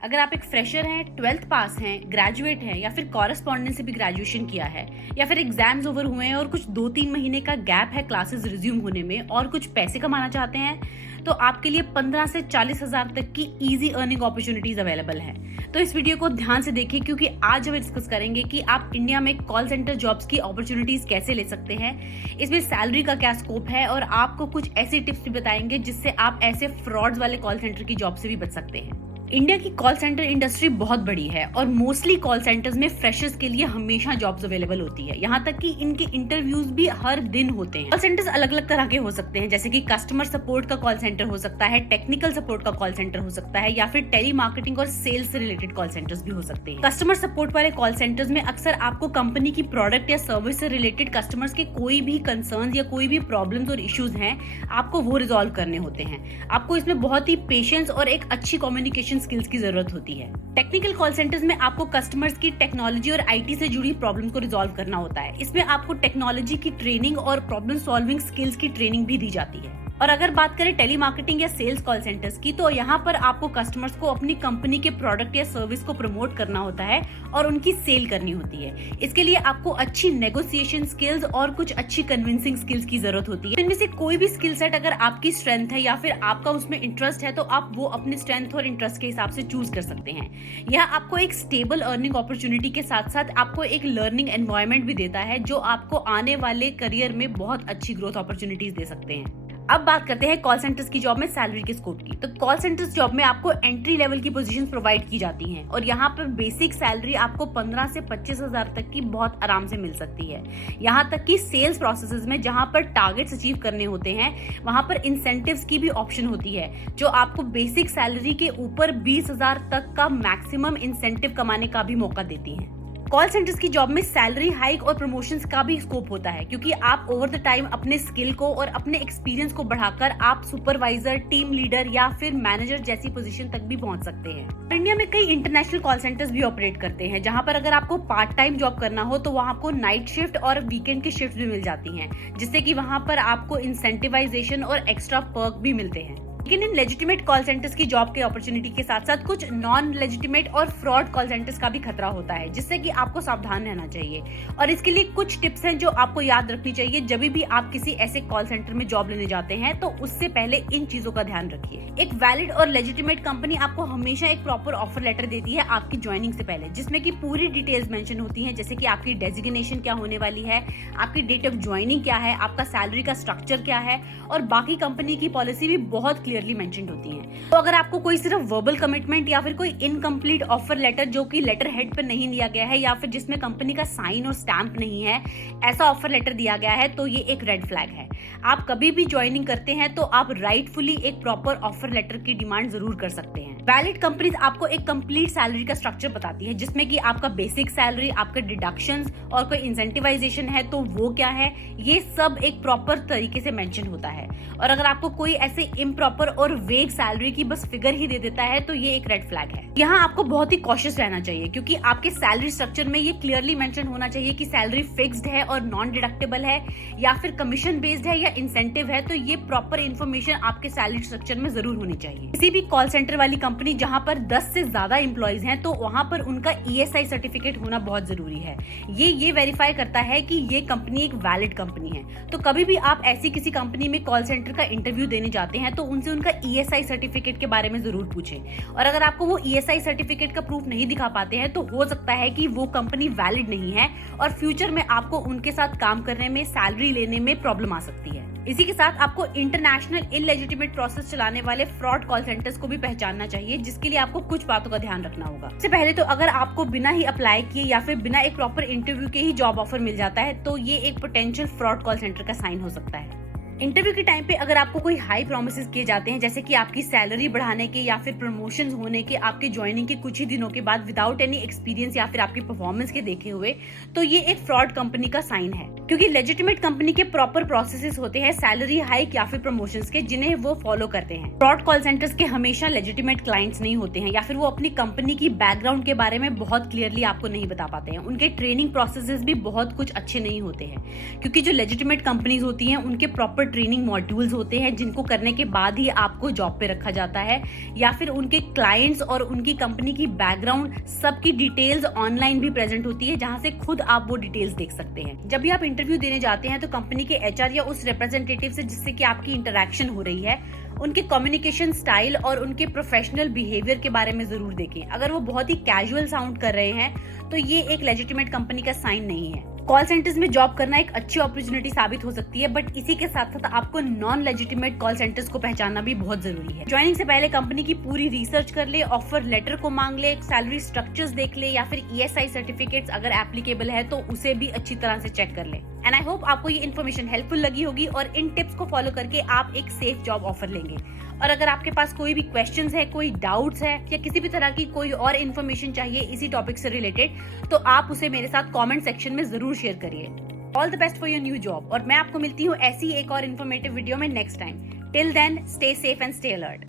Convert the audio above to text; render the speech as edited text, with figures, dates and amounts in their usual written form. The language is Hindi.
अगर आप एक फ्रेशर हैं, 12th पास हैं, ग्रेजुएट हैं या फिर कॉरेस्पॉन्डेंस से भी ग्रेजुएशन किया है या फिर एग्जाम्स ओवर हुए हैं और कुछ 2-3 महीने का गैप है क्लासेस रिज्यूम होने में और कुछ पैसे कमाना चाहते हैं, तो आपके लिए 15 से 40 हजार तक की इजी अर्निंग अपॉर्चुनिटीज अवेलेबल है। तो इस वीडियो को ध्यान से देखिए क्योंकि आज हम डिस्कस करेंगे कि आप इंडिया में कॉल सेंटर जॉब्स की अपॉर्चुनिटीज कैसे ले सकते हैं, इसमें सैलरी का क्या स्कोप है और आपको कुछ ऐसी टिप्स भी बताएंगे जिससे आप ऐसे फ्रॉड्स वाले कॉल सेंटर की जॉब से भी बच सकते हैं। इंडिया की कॉल सेंटर इंडस्ट्री बहुत बड़ी है और मोस्टली कॉल सेंटर्स में फ्रेशर्स के लिए हमेशा जॉब्स अवेलेबल होती है। यहाँ तक कि इनके इंटरव्यूज भी हर दिन होते हैं। कॉल सेंटर्स अलग अलग तरह के हो सकते हैं, जैसे कि कस्टमर सपोर्ट का कॉल सेंटर हो सकता है, टेक्निकल सपोर्ट का कॉल सेंटर हो सकता है या फिर टेली मार्केटिंग और सेल्स से रिलेटेड कॉल सेंटर्स भी हो सकते हैं। कस्टमर सपोर्ट वाले कॉल सेंटर्स में अक्सर आपको कंपनी की प्रोडक्ट या सर्विस से रिलेटेड कस्टमर्स के कोई भी कंसर्न या कोई भी प्रॉब्लम्स और इश्यूज हैं, आपको वो रिजॉल्व करने होते हैं। आपको इसमें बहुत ही पेशेंस और एक अच्छी कम्युनिकेशन स्किल्स की जरूरत होती है। टेक्निकल कॉल सेंटर्स में आपको कस्टमर्स की टेक्नोलॉजी और आईटी से जुड़ी प्रॉब्लम्स को रिजॉल्व करना होता है। इसमें आपको टेक्नोलॉजी की ट्रेनिंग और प्रॉब्लम सॉल्विंग स्किल्स की ट्रेनिंग भी दी जाती है। और अगर बात करें टेली मार्केटिंग या सेल्स कॉल सेंटर्स की, तो यहाँ पर आपको कस्टमर्स को अपनी कंपनी के प्रोडक्ट या सर्विस को प्रमोट करना होता है और उनकी सेल करनी होती है। इसके लिए आपको अच्छी नेगोशिएशन स्किल्स और कुछ अच्छी कन्विंसिंग स्किल्स की जरूरत होती है। इनमें से कोई भी स्किल सेट अगर आपकी स्ट्रेंथ है या फिर आपका उसमें इंटरेस्ट है, तो आप वो अपने स्ट्रेंथ और इंटरेस्ट के हिसाब से चूज कर सकते हैं। यह आपको एक स्टेबल अर्निंग अपॉर्चुनिटी के साथ साथ आपको एक लर्निंग एनवायरनमेंट भी देता है, जो आपको आने वाले करियर में बहुत अच्छी ग्रोथ अपॉर्चुनिटीज दे सकते हैं। अब बात करते हैं कॉल सेंटर्स की जॉब में सैलरी के स्कोप की। तो कॉल सेंटर्स जॉब में आपको एंट्री लेवल की पोजीशंस प्रोवाइड की जाती हैं और यहाँ पर बेसिक सैलरी आपको 15 से 25 हजार तक की बहुत आराम से मिल सकती है। यहाँ तक कि सेल्स प्रोसेसेस में जहाँ पर टारगेट्स अचीव करने होते हैं, वहाँ पर इंसेंटिव्स की भी ऑप्शन होती है, जो आपको बेसिक सैलरी के ऊपर 20 हजार तक का मैक्सिमम इंसेंटिव कमाने का भी मौका देती है। कॉल सेंटर्स की जॉब में सैलरी हाइक और प्रमोशंस का भी स्कोप होता है, क्योंकि आप ओवर द टाइम अपने स्किल को और अपने एक्सपीरियंस को बढ़ाकर आप सुपरवाइजर, टीम लीडर या फिर मैनेजर जैसी पोजीशन तक भी पहुंच सकते हैं। इंडिया में कई इंटरनेशनल कॉल सेंटर्स भी ऑपरेट करते हैं, जहां पर अगर आपको पार्ट टाइम जॉब करना हो तो वहां आपको नाइट शिफ्ट और वीकेंड की शिफ्ट भी मिल जाती हैं, जिससे कि वहां पर आपको इंसेंटिवाइजेशन और एक्स्ट्रा पर्क भी मिलते हैं। लेकिन इन लेजिटिमेट कॉल सेंटर्स की जॉब के अपॉर्चुनिटी के साथ साथ कुछ नॉन लेजिटिमेट और फ्रॉड कॉल सेंटर्स का भी खतरा होता है, जिससे कि आपको सावधान रहना चाहिए। और इसके लिए कुछ टिप्स हैं जो आपको याद रखनी चाहिए जब भी आप किसी ऐसे कॉल सेंटर में जॉब लेने जाते हैं, तो उससे पहले इन चीजों का ध्यान रखिए। एक वैलिड और लेजिटिमेट कंपनी आपको हमेशा एक प्रॉपर ऑफर लेटर देती है आपकी ज्वाइनिंग से पहले, जिसमें कि पूरी डिटेल्स मेंशन होती हैं, जैसे कि आपकी डेजिग्नेशन क्या होने वाली है, आपकी डेट ऑफ ज्वाइनिंग क्या है, आपका सैलरी का स्ट्रक्चर क्या है और बाकी कंपनी की पॉलिसी भी बहुत क्लियरली मेंशन होती है। तो अगर आपको कोई सिर्फ वर्बल कमिटमेंट या फिर कोई इनकम्प्लीट ऑफर लेटर जो कि लेटर हेड पर नहीं दिया गया है या फिर जिसमें कंपनी का साइन और स्टैंप नहीं है, ऐसा ऑफर लेटर दिया गया है, तो ये एक रेड फ्लैग है। आप कभी भी ज्वाइनिंग करते हैं तो आप राइटफुली एक प्रॉपर ऑफर लेटर की डिमांड जरूर कर सकते हैं। वैलिड कंपनीज आपको एक कंप्लीट सैलरी का स्ट्रक्चर बताती है, जिसमें कि आपका बेसिक सैलरी, आपका डिडक्शंस और कोई इंसेंटिवाइजेशन है तो वो क्या है, ये सब एक प्रॉपर तरीके से मेंशन होता है। और अगर आपको कोई ऐसे इम्प्रॉपर और वेग सैलरी की बस फिगर ही दे देता है, तो ये एक रेड फ्लैग है। यहाँ आपको बहुत ही कॉशियस रहना चाहिए, क्योंकि आपके सैलरी स्ट्रक्चर में ये क्लियरली मेंशन होना चाहिए कि सैलरी फिक्स्ड है और नॉन डिडक्टेबल है या फिर कमीशन बेस्ड है या इंसेंटिव है। तो ये प्रॉपर इन्फॉर्मेशन आपके सैलरी स्ट्रक्चर में जरूर होनी चाहिए। किसी भी कॉल सेंटर वाली कंपनी जहां पर 10 से ज्यादा एम्प्लॉइज हैं, तो वहां पर उनका ESI सर्टिफिकेट होना बहुत जरूरी है। ये वेरीफाई करता है कि ये कंपनी एक वैलिड कंपनी है। तो कभी भी आप ऐसी किसी कंपनी में कॉल सेंटर का इंटरव्यू देने जाते हैं, तो उनसे उनका ESI सर्टिफिकेट के बारे में जरूर पूछें। और अगर आपको वो ESI सर्टिफिकेट का प्रूफ नहीं दिखा पाते हैं, तो हो सकता है कि वो कंपनी वैलिड नहीं है और फ्यूचर में आपको उनके साथ काम करने में, सैलरी लेने में प्रॉब्लम आ सकती है। इसी के साथ आपको इंटरनेशनल इलेजिटिमेट प्रोसेस चलाने वाले फ्रॉड कॉल सेंटर्स को भी पहचानना चाहिए, जिसके लिए आपको कुछ बातों का ध्यान रखना होगा। सबसे पहले तो अगर आपको बिना ही अप्लाई किए या फिर बिना एक प्रॉपर इंटरव्यू के ही जॉब ऑफर मिल जाता है, तो ये एक पोटेंशियल फ्रॉड कॉल सेंटर का साइन हो सकता है। इंटरव्यू के टाइम पे अगर आपको कोई हाई प्रोमिसेस किए जाते हैं, जैसे कि आपकी सैलरी बढ़ाने के या फिर प्रमोशन होने के आपके ज्वाइनिंग के कुछ ही दिनों के बाद विदाउट एनी एक्सपीरियंस या फिर आपकी परफॉर्मेंस के देखे हुए, तो ये एक फ्रॉड कंपनी का साइन है। क्योंकि लेजिटिमेट कंपनी के प्रॉपर प्रोसेसेस होते हैं सैलरी हाइक या फिर प्रमोशंस के, जिन्हें वो फॉलो करते हैं। फ्रॉड कॉल सेंटर्स के हमेशा लेजिटिमेट क्लाइंट्स नहीं होते हैं, या फिर वो अपनी कंपनी की बैकग्राउंड के बारे में बहुत क्लियरली आपको नहीं बता पाते हैं। उनके ट्रेनिंग प्रोसेसेस भी बहुत कुछ अच्छे नहीं होते हैं, क्योंकि जो लेजिटिमेट कंपनीज होती हैं उनके प्रॉपर ट्रेनिंग मॉड्यूल्स होते हैं, जिनको करने के बाद ही आपको जॉब पे रखा जाता है, या फिर उनके क्लाइंट्स और उनकी कंपनी की बैकग्राउंड सबकी डिटेल्स ऑनलाइन भी प्रेजेंट होती है, जहां से खुद आप वो डिटेल्स देख सकते हैं। जब भी आप इंटरव्यू देने जाते हैं तो कंपनी के एचआर या उस रिप्रेजेंटेटिव से जिससे कि आपकी इंटरेक्शन हो रही है, उनके कम्युनिकेशन स्टाइल और उनके प्रोफेशनल बिहेवियर के बारे में जरूर देखें। अगर वो बहुत ही कैजुअल साउंड कर रहे हैं तो ये एक लेजिटिमेट कंपनी का साइन नहीं है। कॉल सेंटर्स में जॉब करना एक अच्छी अपॉर्चुनिटी साबित हो सकती है, बट इसी के साथ साथ आपको नॉन लेजिटिमेट कॉल सेंटर्स को पहचानना भी बहुत जरूरी है। ज्वाइनिंग से पहले कंपनी की पूरी रिसर्च कर ले, ऑफर लेटर को मांग ले, सैलरी स्ट्रक्चर्स देख ले, या फिर ईएसआई सर्टिफिकेट्स अगर एप्लीकेबल है तो उसे भी अच्छी तरह से चेक कर ले। एंड आई होप आपको ये इन्फॉर्मेशन हेल्पफुल लगी होगी और इन टिप्स को फॉलो करके आप एक सेफ जॉब ऑफर लेंगे। और अगर आपके पास कोई भी क्वेश्चंस है, कोई डाउट्स है, या किसी भी तरह की कोई और इन्फॉर्मेशन चाहिए इसी टॉपिक से रिलेटेड, तो आप उसे मेरे साथ कमेंट सेक्शन में जरूर शेयर करिए। All the best for your new job, और मैं आपको मिलती हूँ ऐसी एक और इन्फॉर्मेटिव वीडियो में next time. Till then, stay safe and stay alert.